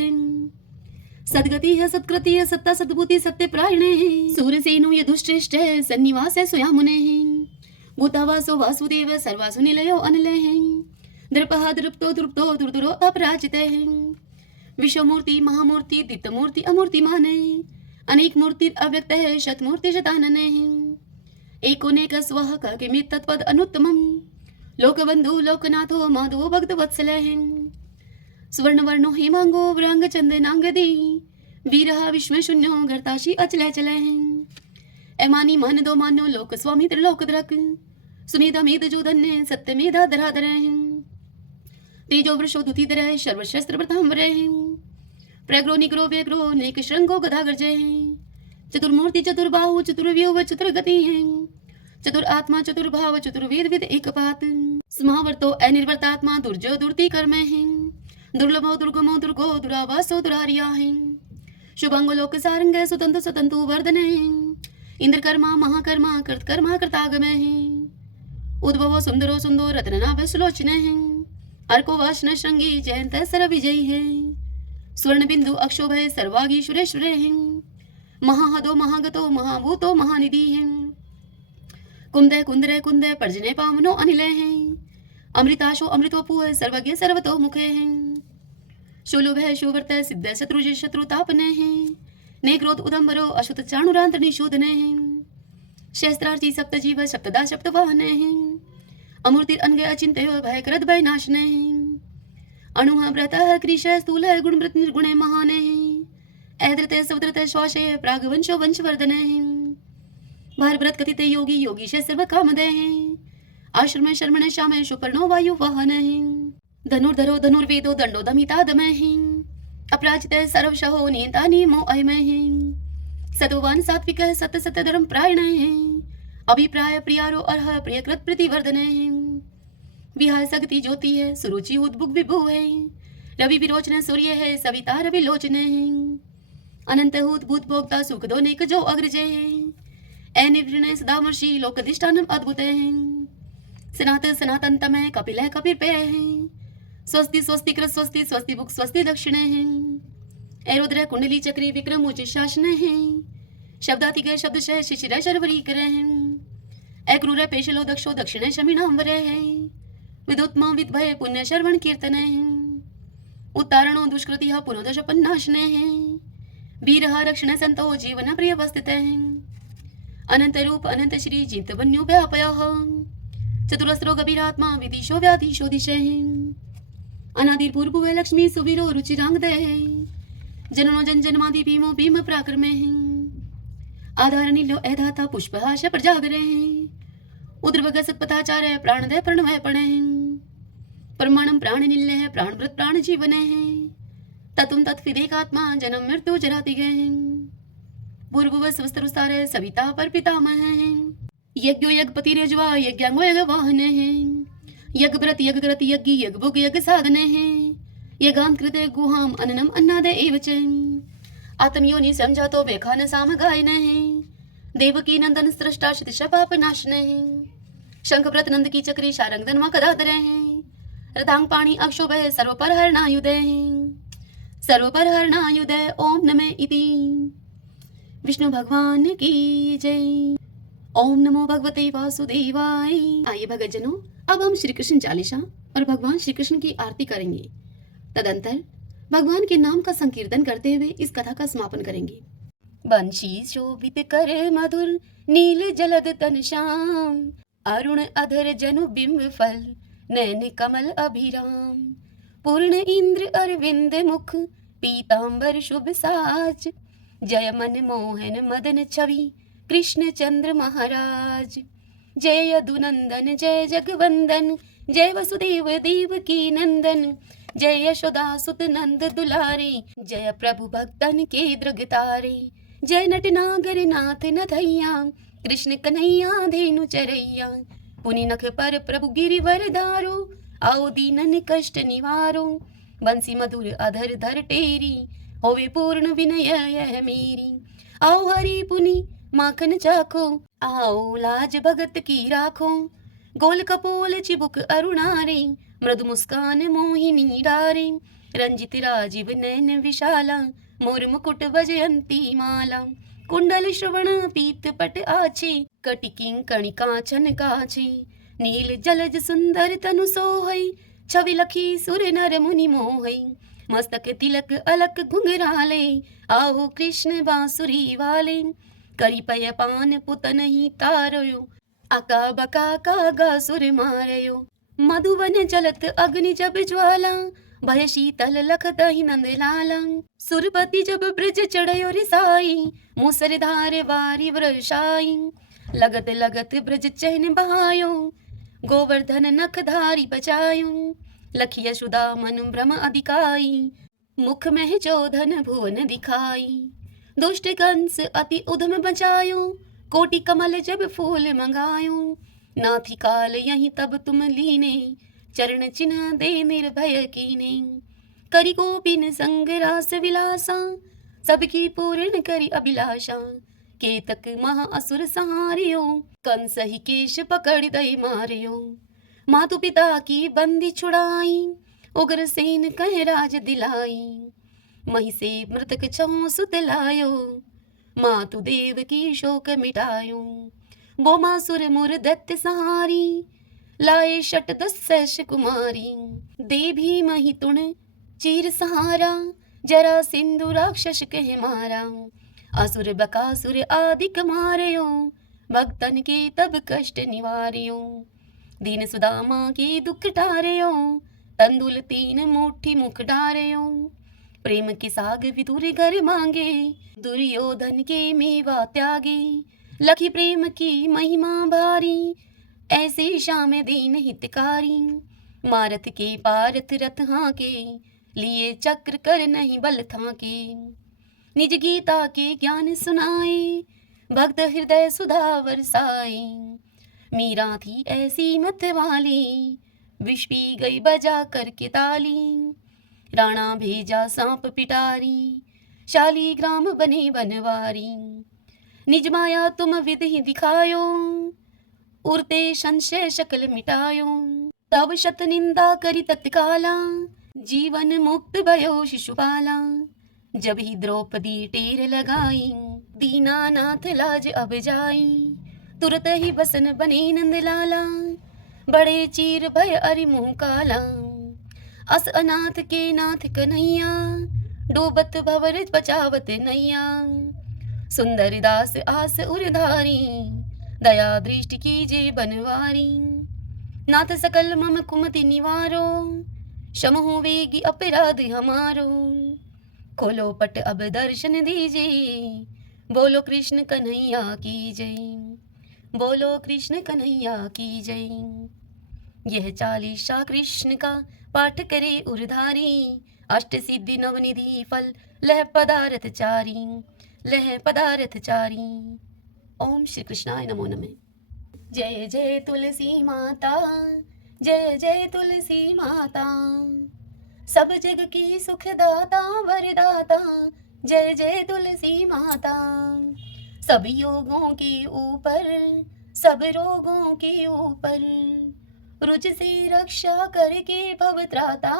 सदगति है सत्कृति है सत्ता सद्भूति सत्य प्रायणे सूरसेनो यदुश्रेष्ठ सन्निवास है स्वयामुने भूतावासो वासुदेव सर्वासु निलयो अनिलय दृपः दृप्तो दृप्तो दुर्दुरो अपराजित विश्वमूर्ति महामूर्ति दीप्तमूर्ति अमूर्तिमान अनेक मूर्ति अव्यक्त है शतमूर्ति शतानन एकोनेक स्वः किमित तत्पद अनुत्तमम लोकबंधु लोकनाथो माधवो भक्त वत्सल स्वर्ण वर्णो हेमांगो व्रांग चंदनांगदी वीरः विश्व शून्यो गर्ताशी अचल चल एमानी मान दो मानो लोक स्वामी त्रिलोक द्रक सुमेधा मेध जो धन्य सत्य मेधा धराधर तेजो वृषो दुतिधर सर्वशस्त्र प्रतांबर प्रग्रो निग्रो व्यग्रो नेक श्रृंगो गदागर जय चतुर्मूर्ति चतुर्बाहु चतुर्व्यूह चतुर्गति चतुर आत्मा चतुर्भाव चतुर्वेद विद एकपात समावर्तो अनिर्वर्तात्मा दुर्जो दुर्ति कर्म दुर्लभो दुर्गमो दुर्गो दुरावासो दुरारिया शुभंगो लोक सारंग सुतंतु सुतंतु वर्धन इंद्रकर्मा महाकर्मा कृतकर्मा कृतागम उद्भवो सुंदरो सुंदो रत्ननाभ सुलोचन अर्को वासन श्रृंगी जयंत सर विजयी स्वर्ण बिंदु अक्षोभय सर्वागीश्वरेश्वर महाहदो महागतो महाभूतो महानिधि कुंदे कुंदरे कुंदे पर्जने पावनो अनिले हैं, अमृताशो अमृतोपुह सर्वज्ञ सर्वतो मुखे हैं, शूलुभ है शुवर्त सिद्ध शत्रुज शत्रुतापने हैं, ने क्रोध उदम्बरो अशुत चाणुरांत निशोधने हैं, शस्त्रार्थी सप्त जीव सप्तदा सप्त वाहने हैं, अमूर्ति अनगे अचिंत्य भय करद भय नाशने हैं, अणुः व्रतः कृश स्थूल गुणमृत निर्गुणे महाने हैं, ऐद्रते सवद्रते श्वासे प्रागवंशो वंशवर्धने हैं, भारव्रत कथित योगी योगीश सर्व कामदे हैं, आश्रम शर्मण श्याम सुपर्णो वायु वाहन हैं, धनुर्धरो धनुर्वेदो दंडो दमिता दमय हैं, अपराजित सर्वशहो नियंता नियमो अयमय हैं, सतोवान सात्विक सत्य सत्य धर्म प्रायण हैं, अभिप्राय प्रियारो अर्ह प्रियकृत प्रतिवर्धने हैं, विहाय सगति ज्योति है सुरुचि उद्भुग विभु है, रवि विरोचन सूर्य है सविता रवि लोचने हैं, अनंत हूत भूत भोक्ता सुख दो नेक जो अग्रजय हैं, अनिर्णय सदामर्षि लोकधिष्ठानम अद्भुत हैं, सनातन तमय कपिल है कपिर पेय हैं, स्वस्ति स्वस्ति कृत स्वस्ति स्वस्ति भुक स्वस्ति दक्षिणे हैं, एरुद्र कुंडली चक्री विक्रम उच्च शासन हैं, शब्दाति गए शब्द शह शिशिर शर्वरी करे हैं, अक्रूर पेशलो दक्षो दक्षिणे शमीनांबरे हैं, विदुत्मा विद्भय पुण्य श्रवण कीर्तन हैं, उत्तारणो दुष्कृति पुनोदश पन्नाशने हैं, वीर रक्षण संतो जीवन प्रिय वस्थित हैं, अनंत रूप अनंत श्री जीत वन्यो व्यापय चतुरस्रो गभीरात्मा विदिशो व्याधीशो दिशे हैं, अनादिर्भूर्भुव लक्ष्मी सुवीरो रुचिरांग दे हैं, जननो जन जन्मादि भीमो भीम पराक्रमे हैं, आधार नीलो ऐधाता पुष्पहाश प्रजागरे हैं, उद्रवग सत्पथाचार्य प्राणदय प्रणवय पणे हैं, परमाणम प्राण निल्य है प्राणव्रत प्राण जीवने हैं, ततुम तत्फिदेकात्मा जन्म मृत्यु जराति गए हैं, भूर्भुव स्वस्तरुस्तारे सविता पर पितामह हैं, यज्ञो यज्ञपति रेजवा यज्ञांगो यज्ञ वाहने हैं, यज्ञ व्रत यज्ञ ग्रत यज्ञ यज्ञ भोग यज्ञ साधने हैं, यज्ञांत कृते गुहाम अन्नम अन्नादे एवच आत्मयोनि समझातो बेखान साम गायने हैं, देवकी नंदन सृष्टा क्षितिश पाप नाशने हैं, शंख व्रत नंद की चक्री शारंगधन व कदाधरे हैं, रतांग पाणी अक्षोभ सर्व पर हरणायुधे हैं, सर्व पर हरणायुधे ओम नमः इति। विष्णु भगवान की जय। ओम नमो भगवते वासुदेवाय। आइए भगतजनों, अब हम श्री कृष्ण चालीसा और भगवान श्री कृष्ण की आरती करेंगे। तदंतर भगवान के नाम का संकीर्तन करते हुए इस कथा का समापन करेंगे। बंशी शोभित कर मधुर नील जलद तन श्याम, अरुण अधर जनु बिंब फल नैन कमल अभिराम, पूर्ण इंद्र अरविंद मुख पीतांबर शुभ साज, जय मन मोहन मदन छवि कृष्ण चंद्र महाराज, जय यदुनंदन जय जगवंदन, जय वसुदेव देव की नंदन, जय यशोदा सुत नंद दुलारे, जय प्रभु भक्तन के दृगतारे, जय नटनागर नाथ नथैया, कृष्ण कन्हैया धेनु चरैया, पुनि नख पर प्रभु गिरिवर धारो, आओ दीनन कष्ट निवारो, बंसी मधुर अधर धर टेरी, होवे पूर्ण विनय यह मेरी, आओ हरि पुनि माखन चाखो, आओ लाज भगत की राखो, गोल कपोल चिबुक अरुणारे, मृदु मुस्कान मोहिनी डारे, रंजित राजीव नैन विशाला, मोर मुकुट वजयंती माला, कुंडल श्रवण पीत पट आछे, कटिकिं कणिका छन काछे, नील जलज सुंदर तनु सोहै, छवि लखी सुर नर मुनि मोहै, मस्तक तिलक अलक घुंघराले, आओ कृष्ण बांसुरी वाले, करी पय पान पुतन ही तारयो, अका बका कागा सुर मारयो, मधुवन जलत अग्नि जब ज्वाला, भय शीतल लखत ही नंद लाला, सुरपति जब ब्रज चढ़यो रिसाई, मूसरधार वारी वर्षाई, लगत लगत ब्रज चहन बहायो, गोवर्धन नख धारी बचायो, लखी यशोदा मन भ्रम अधिकाई, मुख में चोधन भुवन दिखाई, दुष्ट कंस अति उधम बचायो, कोटि कमल जब फूल मंगायो, नाथी काल यही तब तुम लीने, चरण चिन्ह दे निर्भय कीने, करी गोपिन संग रास विलासा, सबकी पूर्ण करी अभिलाषा, केतक महा असुर सहारियो, कंस ही केश पकड़ दई मारियो, मातु पिता की बंदी छुड़ाई, उग्र सेन कह राज दिलाई, मही से मृतक छो सुत लायो, मातु देव की शोक मिटायो, बोमासुर मुर दैत्य सहारी, लाए शट दस कुमारी। दे भीम ही तुण चीर सहारा, जरा सिंधु राक्षस कह मारा। असुर बकासुर आदिक मारयो, भक्तन के तब कष्ट निवार्यो। दीन सुदामा के दुख टारयो, तंदुल तीन मुट्ठी मुख डारयो। प्रेम के साग विदुर घर मांगे, दुर्योधन के मेवा त्यागे। लखी प्रेम की महिमा भारी, ऐसे श्याम दीन हितकारी। मारत के पारथ रथ हाके, लिए चक्र कर नहीं बल थाके। निज गीता के ज्ञान सुनाए, भक्त हृदय सुधा बरसाए। मीरा थी ऐसी मत वाली, विष पी गई बजा करके ताली। राणा भेजा सांप पिटारी, शालीग्राम बने बनवारी। निज माया तुम विध ही दिखायो, उड़ते संशय शकल मिटायो। तब शत निंदा करी तत्काला, जीवन मुक्त भयो शिशुपाला। जब ही द्रौपदी टेर लगाई, दीनानाथ लाज अब जाई। तुरत ही बसन बने नंदलाला, बड़े चीर भय अरि मुँह काला। अस अनाथ के नाथ कन्हैया, डूबत भवर बचावत नैया। सुंदर दास आस उरधारी, दया दृष्टि कीजे बनवारी। नाथ सकल मम कुमति निवारो, क्षमहु वेगी अपराध हमारो। खोलो पट अब दर्शन दीजिए, बोलो कृष्ण कन्हैया की जय। बोलो कृष्ण कन्हैया की जय। यह चालीसा कृष्ण का पाठ करे उरधारी, अष्ट सिद्धि नवनिधि फल लह पदारथ चारी। लह पदारथ चारी। ओम श्री कृष्णाय नमो नमः। जय जय तुलसी माता, जय जय तुलसी माता। सब जग की सुखदाता वरदाता, जय जय तुलसी माता। सब योगों के ऊपर, सब रोगों के ऊपर, रुज से रक्षा करके भव त्राता,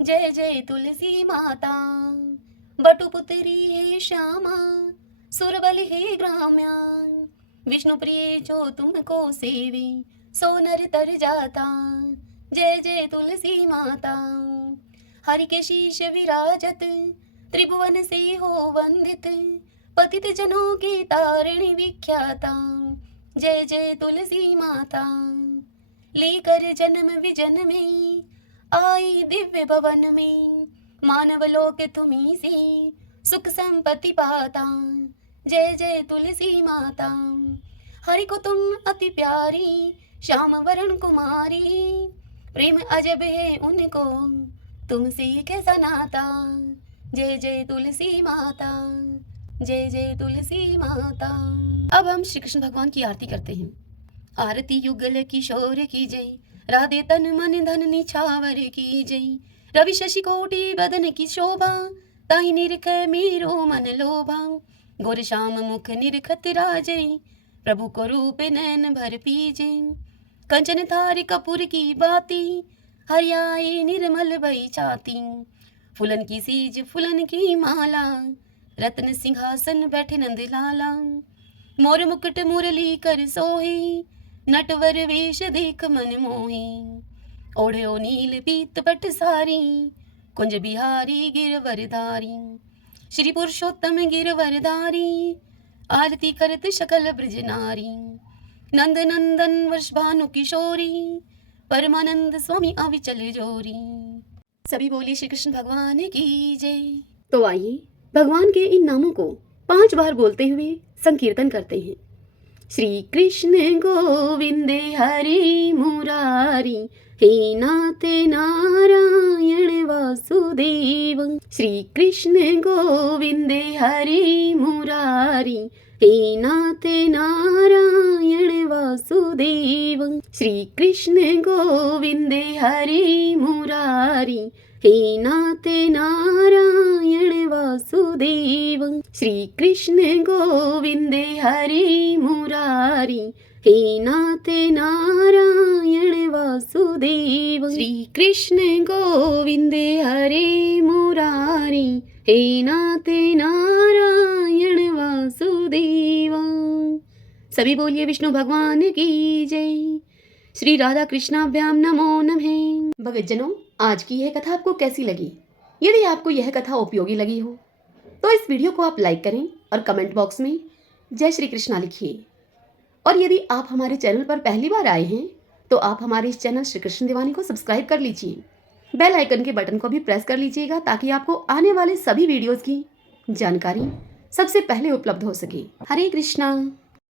जय जय तुलसी माता। बटुपुत्री हे श्यामा, सुरबल हे ग्राम्या। विष्णु प्रिय जो तुमको सेवे, सो नर तर जाता, जय जय तुलसी माता। हरि के शीश विराजत, त्रिभुवन से हो वंदित, पतित जनों की तारिणी विख्याता, जय जय तुलसी माता। लेकर जन्म विजन में, आई दिव्य भवन में, मानव लोक तुम्ही से सुख संपत्ति पाता, जय जय तुलसी माता। हरि को तुम अति प्यारी, श्याम वरण कुमारी। प्रेम अजब है उनको, तुमसे कैसा नाता, जय जय तुलसी माता। जय जय तुलसी माता। अब हम श्री कृष्ण भगवान की आरती करते हैं। आरती युगल किशोर की जय, राधे तन मन धन निछावर की जय। रवि शशि कोटि बदन की शोभा, ताहि निरख मेरो मन लोभा। गोर श्याम मुख निरखत राजै, प्रभु को रूप नैन भर पीजे। कंचन थार कपूर की बाती, हरियाई निर्मल भई छाती। फूलन की सीज फूलन की माला, रत्न सिंहासन बैठे नंद लाला। मोर मुकुट मुरली कर सोहे, नटवर वेश देख मन मोहे। ओढ़ो नील पीत पट सारी, कुंज बिहारी गिरवरधारी। श्री पुरुषोत्तम गिरवरधारी, आरती करत शकल ब्रज नारी। नंद नंदन वर्ष भानु किशोरी, परमानंद स्वामी अविचल जोरी। सभी बोलिए श्री कृष्ण भगवान की जय। तो आइए भगवान के इन नामों को 5 बार बोलते हुए संकीर्तन करते हैं। श्री कृष्ण गोविंद हरि मुरारी, हे नाथ नारायण वासुदेव। श्री कृष्ण गोविंद हरि मुरारी, हे नाथ नारायण वासुदेव। श्री कृष्ण गोविंद हरि मुरारी, हे नाथ नारायण वासुदेव। श्री कृष्ण गोविंद हरि मुरारी, हे नाथ नारायण वासुदेव। श्री कृष्ण गोविंद हरि मुरारी, हे नाथ नारायण वासुदेव। सभी बोलिए विष्णु भगवान की जय। श्री राधा कृष्णाभ्याम नमो नमः। भक्तजनों, आज की यह कथा आपको कैसी लगी? यदि आपको यह कथा उपयोगी लगी हो तो इस वीडियो को आप लाइक करें और कमेंट बॉक्स में जय श्री कृष्णा लिखिए। और यदि आप हमारे चैनल पर पहली बार आए हैं तो आप हमारे इस चैनल श्री कृष्ण दीवानी को सब्सक्राइब कर लीजिए। बेल आइकन के बटन को भी प्रेस कर लीजिएगा ताकि आपको आने वाले सभी वीडियोस की जानकारी सबसे पहले उपलब्ध हो सके। हरे कृष्णा।